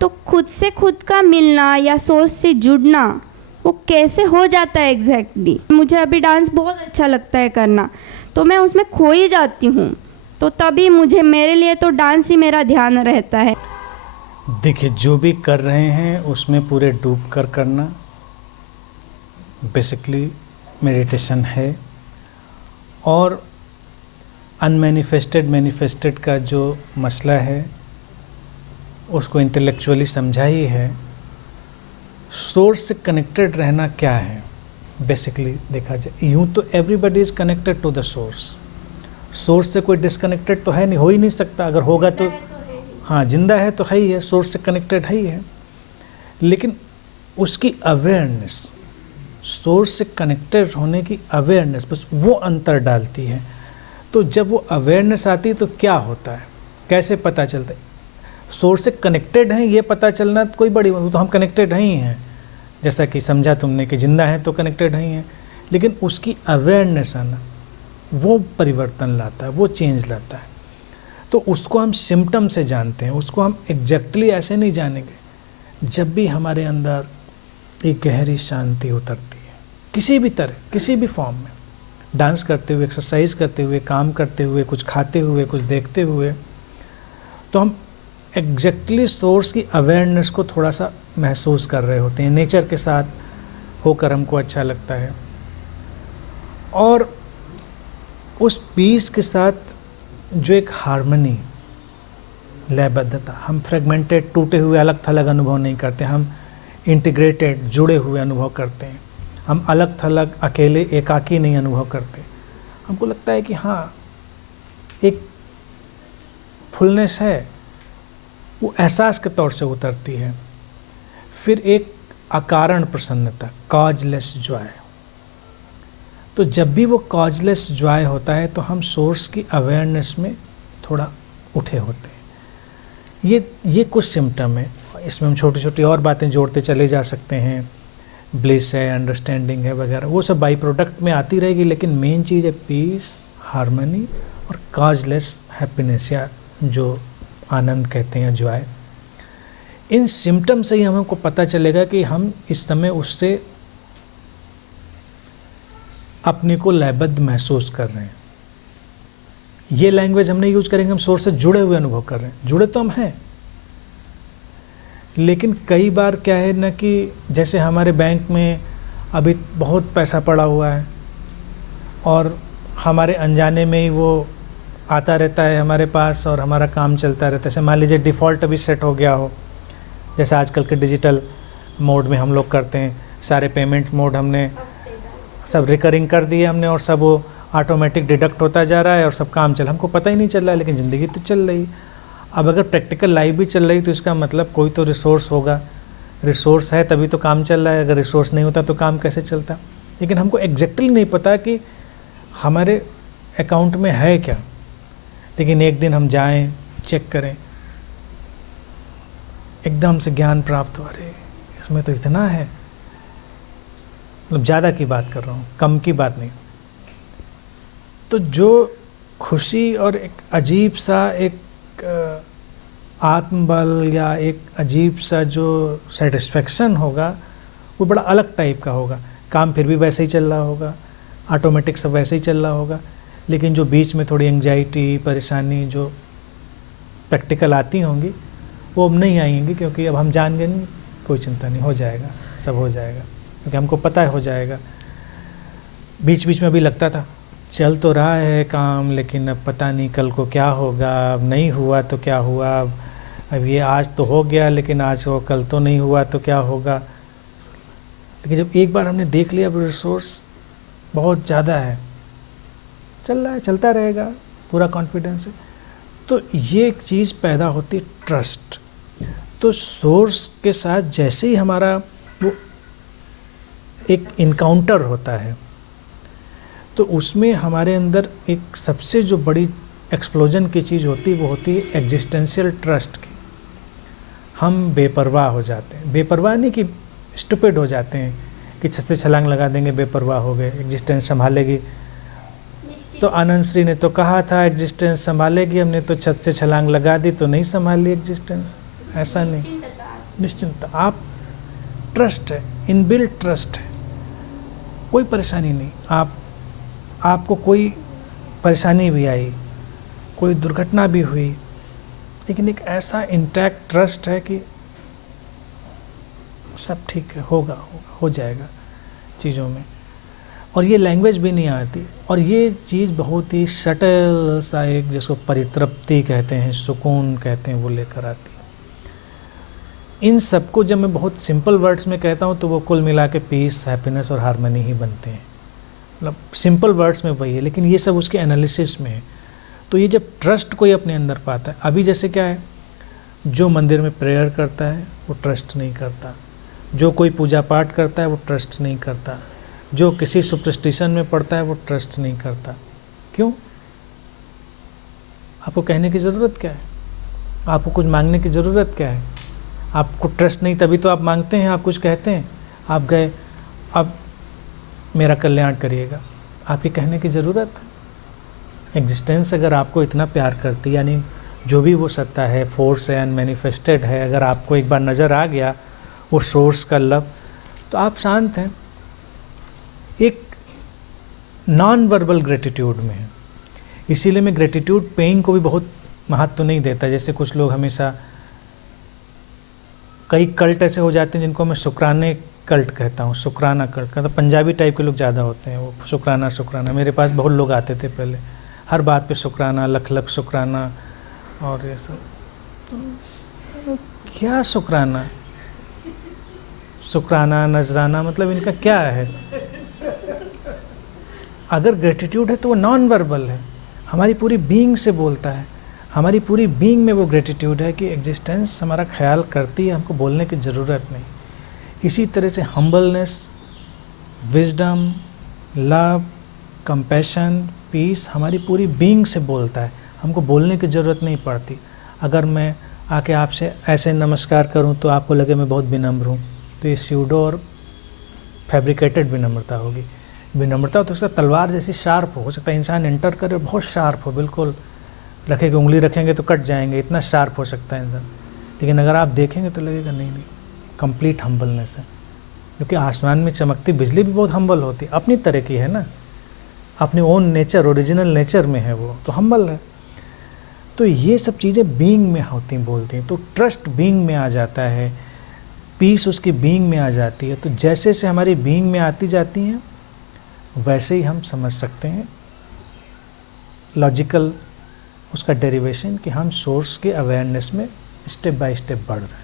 तो खुद से खुद का मिलना या सोच से जुड़ना वो कैसे हो जाता है एग्जैक्टली। मुझे अभी डांस बहुत अच्छा लगता है करना, तो मैं उसमें खो ही जाती हूँ, तो तभी मेरे लिए तो डांस ही मेरा ध्यान रहता है। देखिए, जो भी कर रहे हैं उसमें पूरे डूब कर करना बेसिकली मेडिटेशन है। और अनमैनिफेस्टेड मैनिफेस्टेड का जो मसला है उसको इंटेलेक्चुअली समझा ही है। सोर्स से कनेक्टेड रहना क्या है बेसिकली देखा जाए, यूँ तो everybody is connected to the source. Source से कोई डिस्कनेक्टेड तो है नहीं, हो ही नहीं सकता। अगर होगा तो हाँ, जिंदा है तो है ही है, सोर्स से कनेक्टेड है ही है। लेकिन उसकी अवेयरनेस, सोर्स से कनेक्टेड होने की अवेयरनेस, बस वो अंतर डालती है। तो जब वो अवेयरनेस आती है तो क्या होता है, कैसे पता चलता है? सोर्स से कनेक्टेड हैं ये पता चलना तो कोई बड़ी बात, तो हम कनेक्टेड हैं ही हैं, जैसा कि समझा तुमने कि जिंदा है तो कनेक्टेड हैं ही हैं। लेकिन उसकी अवेयरनेस आना वो परिवर्तन लाता है, वो चेंज लाता है। तो उसको हम सिम्टम से जानते हैं, उसको हम एग्जैक्टली ऐसे नहीं जानेंगे। जब भी हमारे अंदर एक गहरी शांति उतरती है, किसी भी तरह, किसी भी फॉर्म में, डांस करते हुए, एक्सरसाइज करते हुए, काम करते हुए, कुछ खाते हुए, कुछ देखते हुए, तो हम एग्जैक्टली सोर्स की अवेयरनेस को थोड़ा सा महसूस कर रहे होते हैं। नेचर के साथ होकर हमको अच्छा लगता है, और उस पीस के साथ जो एक हार्मनी, लयबद्धता, हम फ्रेगमेंटेड, टूटे हुए, अलग थलग अनुभव नहीं करते, हम इंटीग्रेटेड, जुड़े हुए अनुभव करते हैं। हम अलग थलग, अकेले, एकाकी नहीं अनुभव करते। हमको लगता है कि हाँ, एक फुलनेस है, वो एहसास के तौर से उतरती है। फिर एक अकारण प्रसन्नता, कॉजलेस जॉय। तो जब भी वो कॉजलेस जॉय होता है तो हम सोर्स की अवेयरनेस में थोड़ा उठे होते हैं। ये कुछ सिम्टम है। इसमें हम छोटी छोटी और बातें जोड़ते चले जा सकते हैं, ब्लिस है, अंडरस्टैंडिंग है वगैरह, वो सब बाई प्रोडक्ट में आती रहेगी। लेकिन मेन चीज़ है पीस, हार्मनी और कॉजलेस हैप्पीनेस, या जो आनंद कहते हैं, जॉय। इन सिम्टम से ही हमको पता चलेगा कि हम इस समय उससे अपने को लयबद्ध महसूस कर रहे हैं। ये लैंग्वेज हम नहीं यूज करेंगे, हम सोर्स से जुड़े हुए अनुभव कर रहे हैं। जुड़े तो हम हैं, लेकिन कई बार क्या है ना कि जैसे हमारे बैंक में अभी बहुत पैसा पड़ा हुआ है और हमारे अनजाने में ही वो आता रहता है हमारे पास और हमारा काम चलता रहता है। जैसे मान लीजिए डिफ़ॉल्ट अभी सेट हो गया हो, जैसे आजकल के डिजिटल मोड में हम लोग करते हैं, सारे पेमेंट मोड हमने सब रिकरिंग कर दिए हमने, और सब वो ऑटोमेटिक डिडक्ट होता जा रहा है और सब काम चल, हमको पता ही नहीं चल रहा है, लेकिन ज़िंदगी तो चल रही। अब अगर प्रैक्टिकल लाइफ भी चल रही तो इसका मतलब कोई तो रिसोर्स होगा, रिसोर्स है तभी तो काम चल रहा है। अगर रिसोर्स नहीं होता तो काम कैसे चलता? लेकिन हमको एग्जैक्टली नहीं पता कि हमारे अकाउंट में है क्या। लेकिन एक दिन हम जाएं, चेक करें, एकदम से ज्ञान प्राप्त हो, अरे इसमें तो इतना है। मतलब ज़्यादा की बात कर रहा हूँ, कम की बात नहीं। तो जो खुशी और एक अजीब सा एक आत्मबल या एक अजीब सा जो सेटिस्फेक्शन होगा, वो बड़ा अलग टाइप का होगा। काम फिर भी वैसे ही चल रहा होगा, ऑटोमेटिक सब वैसे ही चल रहा होगा, लेकिन जो बीच में थोड़ी एंग्जाइटी, परेशानी जो प्रैक्टिकल आती होंगी वो अब नहीं आएंगी, क्योंकि अब हम जान गए, नहीं कोई चिंता नहीं, हो जाएगा, सब हो जाएगा, क्योंकि हमको पता है हो जाएगा। बीच बीच में अभी लगता था चल तो रहा है काम, लेकिन अब पता नहीं कल को क्या होगा, अब नहीं हुआ तो क्या हुआ, अब ये आज तो हो गया लेकिन आज वो कल तो नहीं हुआ तो क्या होगा। लेकिन जब एक बार हमने देख लिया अब रिसोर्स बहुत ज़्यादा है, चल रहा है, चलता रहेगा, पूरा कॉन्फिडेंस है, तो ये एक चीज़ पैदा होती है, ट्रस्ट। तो सोर्स के साथ जैसे ही हमारा वो एक इनकाउंटर होता है, तो उसमें हमारे अंदर एक सबसे जो बड़ी एक्सप्लोजन की चीज़ होती है वो होती है एग्जिस्टेंशियल ट्रस्ट की। हम बेपरवाह हो जाते हैं, बेपरवाह नहीं कि स्टूपिड हो जाते हैं कि छत से छलांग लगा देंगे, बेपरवाह हो गए, एग्जिस्टेंस संभालेगी, तो अनंत ने तो कहा था एग्जिस्टेंस संभालेगी, हमने तो छत से छलांग लगा दी तो नहीं संभाली एग्जिस्टेंस। ऐसा नहीं, निश्चिंत आप ट्रस्ट है, इनबिल्ट ट्रस्ट है, कोई परेशानी नहीं। आपको कोई परेशानी भी आई, कोई दुर्घटना भी हुई, लेकिन एक ऐसा इंटैक्ट ट्रस्ट है कि सब ठीक है, होगा हो जाएगा चीज़ों में। और ये लैंग्वेज भी नहीं आती, और ये चीज़ बहुत ही शटल सा एक, जिसको परितृप्ति कहते हैं, सुकून कहते हैं, वो लेकर आती है। इन सबको जब मैं बहुत सिंपल वर्ड्स में कहता हूँ तो वो कुल मिला के पीस, हैप्पीनेस और हार्मनी ही बनते हैं। मतलब सिंपल वर्ड्स में वही है, लेकिन ये सब उसके एनालिसिस में है। तो ये जब ट्रस्ट कोई अपने अंदर पाता है, अभी जैसे क्या है, जो मंदिर में प्रेयर करता है वो ट्रस्ट नहीं करता, जो कोई पूजा पाठ करता है वो ट्रस्ट नहीं करता, जो किसी सुपरस्टिशन में पड़ता है वो ट्रस्ट नहीं करता। क्यों? आपको कहने की ज़रूरत क्या है? आपको कुछ मांगने की ज़रूरत क्या है? आपको ट्रस्ट नहीं, तभी तो आप मांगते हैं, आप कुछ कहते हैं। आप गए, अब मेरा कल्याण करिएगा, आपके कहने की ज़रूरत है? एग्जिस्टेंस अगर आपको इतना प्यार करती, यानी जो भी वो सत्ता है, फोर्स है, अनमैनिफेस्टेड है, अगर आपको एक बार नज़र आ गया वो सोर्स का लव, तो आप शांत हैं, एक नॉन वर्बल ग्रेटिट्यूड में है। इसीलिए मैं ग्रेटिट्यूड पेइंग को भी बहुत महत्व नहीं देता। जैसे कुछ लोग हमेशा, कई कल्ट ऐसे हो जाते हैं जिनको मैं शुक्राने कल्ट कहता हूँ, शुक्राना कल्ट कहता, पंजाबी टाइप के लोग ज़्यादा होते हैं, वो शुक्राना। मेरे पास बहुत लोग आते थे पहले, हर बात पे शुक्राना, लख लख शुक्राना और ये सब। तो क्या शुक्राना नजराना, मतलब इनका क्या है? अगर ग्रेटिट्यूड है तो वो नॉन वर्बल है, हमारी पूरी बीइंग से बोलता है, हमारी पूरी बीइंग में वो ग्रेटिट्यूड है कि एग्जिस्टेंस हमारा ख्याल करती है, हमको बोलने की ज़रूरत नहीं। इसी तरह से humbleness, wisdom, love, compassion, peace हमारी पूरी बीइंग से बोलता है, हमको बोलने की ज़रूरत नहीं पड़ती। अगर मैं आके आपसे ऐसे नमस्कार करूं तो आपको लगे मैं बहुत विनम्र हूं, तो ये स्यूडो और फैब्रिकेटेड विनम्रता होगी। विनम्रता तो उसका तलवार जैसी शार्प हो सकता है, इंसान एंटर करे बहुत शार्प हो, बिल्कुल रखेंगे, उंगली रखेंगे तो कट जाएंगे, इतना शार्प हो सकता है इंसान। लेकिन अगर आप देखेंगे तो लगेगा नहीं, कंप्लीट हम्बलनेस है। क्योंकि आसमान में चमकती बिजली भी बहुत हम्बल होती है, अपनी तरह की है ना, अपने ओन नेचर, ओरिजिनल नेचर में है वो, तो हम्बल है। तो ये सब चीज़ें बीइंग में होती बोलती हैं, तो ट्रस्ट बीइंग में आ जाता है, पीस उसकी बीइंग में आ जाती है। तो जैसे से हमारी बीइंग में आती जाती हैं वैसे ही हम समझ सकते हैं लॉजिकल उसका डेरिवेशन कि हम सोर्स के अवेयरनेस में स्टेप बाय स्टेप बढ़ रहे हैं।